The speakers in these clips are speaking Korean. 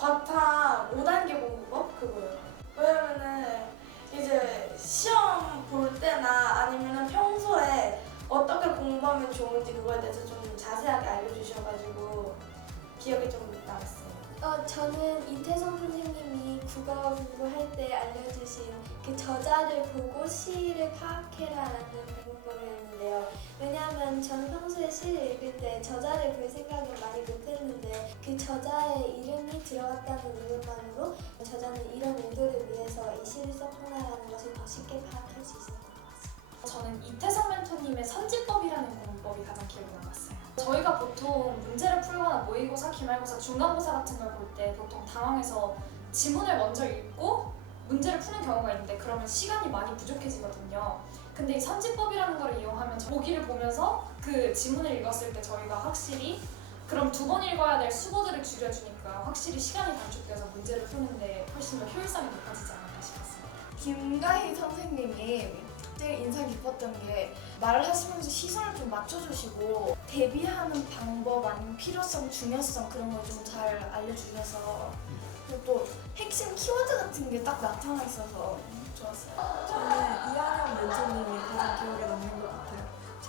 과탐 5단계 공부법 그거예요. 왜냐면은 이제 시험 볼 때나 아니면 평소에 어떻게 공부하면 좋은지 그거에 대해서 좀 자세하게 알려주셔가지고 기억이 좀 남았어요. 어, 저는 이태성 선생님이 국어 공부할 때 알려주신 그 저자를 보고 시를 파악해라라는 공부를 했는데요. 왜냐하면 저는 평소에 시를 읽을 때 저자를 볼 생각은 많이 못했는데 그 저자의 이름 이 들어갔다는 이유만으로 저자는 이런 의도를 위해서 이 시를 썼구나라는 것을 더 쉽게 파악할 수 있었던 것 같습니다. 저는 이태성 멘토님의 선지법이라는 공부법이 가장 기억에 남았어요. 저희가 보통 문제를 풀거나 모의고사, 기말고사, 중간고사 같은 걸 볼 때 보통 당황해서 지문을 먼저 읽고 문제를 푸는 경우가 있는데 그러면 시간이 많이 부족해지거든요. 근데 이 선지법이라는 걸 이용하면 저- 보기를 보면서 그 지문을 읽었을 때 저희가 확실히 그럼 두 번 읽어야 될 수고들을 줄여주니까 확실히 시간이 단축돼서 문제를 푸는데 훨씬 더 효율성이 높아지지 않을까 싶었습니다. 김가희 선생님이 제일 인상 깊었던 게 말을 하시면서 시선을 좀 맞춰주시고 대비하는 방법 아니면 필요성, 중요성 그런 걸 좀 잘 알려주셔서 그리고 또 핵심 키워드 같은 게 딱 나타나 있어서 좋았어요. 저는 2학년 멘토님이 가장 기억에 남는 것 같아요.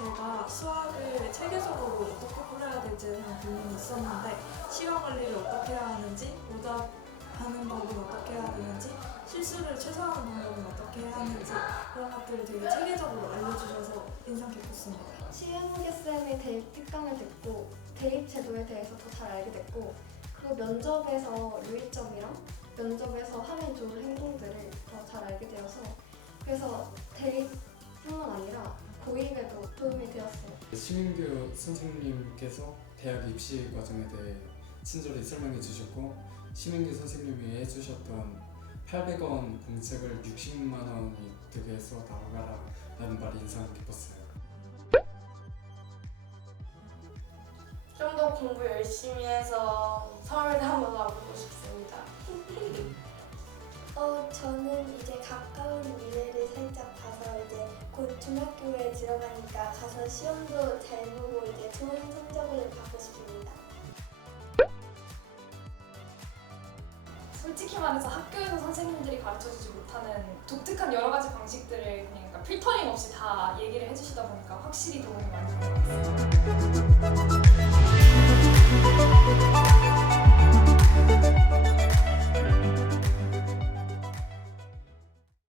제가 수학을 체계적으로 어떻게 풀어야 될지에 대한 고민이 있었는데 시간 관리를 어떻게 해야 하는지 오답하는 법은 어떻게 해야 되는지 실수를 최소화하는 방법은 어떻게 해야 하는지 그런 것들을 되게 체계적으로 알려주셔서 인상 깊었습니다. 시흥모계쌤의 대입 특강을 듣고 대입 제도에 대해서 더 잘 알게 됐고 그리고 면접에서 유의점이랑 면접에서 하면 좋은 행동들을 더 잘 알게 되어서 그래서 대입뿐만 아니라 고입에도 도움이 심인규 선생님께서 대학 입시 과정에 대해 친절히 설명해 주셨고 심인규 선생님이 해주셨던 800원 공책을 60만 원이 되게 해서 나가라 라는 말이 인상 깊었어요. 좀 더 공부 열심히 해서 서울대 한번 가보고 싶습니다. 어, 저는 이제 가까운 미 중학교에 들어가니까 가서 시험도 잘 보고 이제 좋은 성적을 받고 싶습니다. 솔직히 말해서 학교에서 선생님들이 가르쳐주지 못하는 독특한 여러 가지 방식들을 그러니까 필터링 없이 다 얘기를 해주시다 보니까 확실히 도움이 많이 된것 같아요.